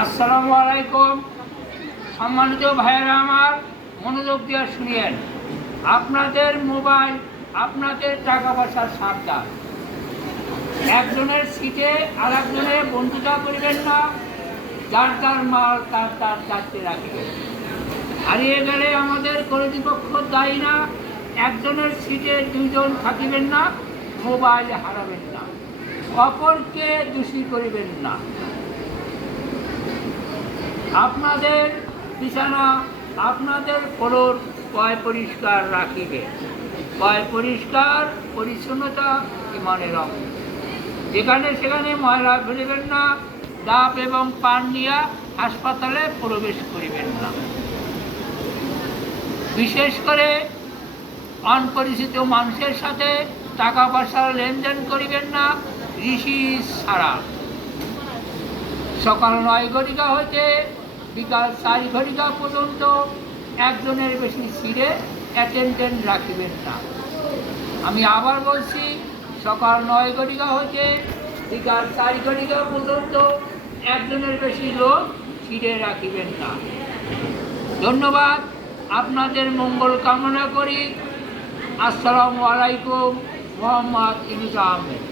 আসসালামু আলাইকুম। সম্মানিত ভাইয়েরা আমার, মনোযোগ দিয়ে শুনিয়েন। আপনাদের মোবাইল, আপনাদের টাকা পয়সার সাবধান। একজনের সিটে আর একজনের বন্ধুতা করিবেন না। যার যার মাল তার তার দায়িত্বে রাখবেন। হারিয়ে গেলে আমাদের কর্তৃপক্ষ দায়ী না। একজনের সিটে দুজন থাকিবেন না। মোবাইল হারাবেন না। অপরকে দোষী করিবেন না। আপনাদের বিছানা, আপনাদের ফ্লোর পয় পরিষ্কার রাখিবে। পয় পরিষ্কার পরিচ্ছন্নতা ইমানের অঙ্গ। যেখানে সেখানে ময়লা ফেলিবেন না। ডাব এবং পান নিয়ে হাসপাতালে প্রবেশ করিবেন না। বিশেষ করে অপরিচিত মানুষের সাথে টাকা পয়সার লেনদেন করিবেন না ঋষি ছাড়া। সকাল 9 ঘটিকা হইতে বিকাল 4 ঘটিকা পর্যন্ত একজনের বেশি সিটে অ্যাটেন্ডেন্ট রাখিবেন না। আমি আবার বলছি, সকাল 9 ঘটিকা হইতে বিকাল 4 ঘটিকা পর্যন্ত একজনের বেশি লোক সিটে রাখিবেন না। ধন্যবাদ। আপনাদের মঙ্গল কামনা করি। আসসালামু আলাইকুম। মোহাম্মদ ইনুস আহমেদ।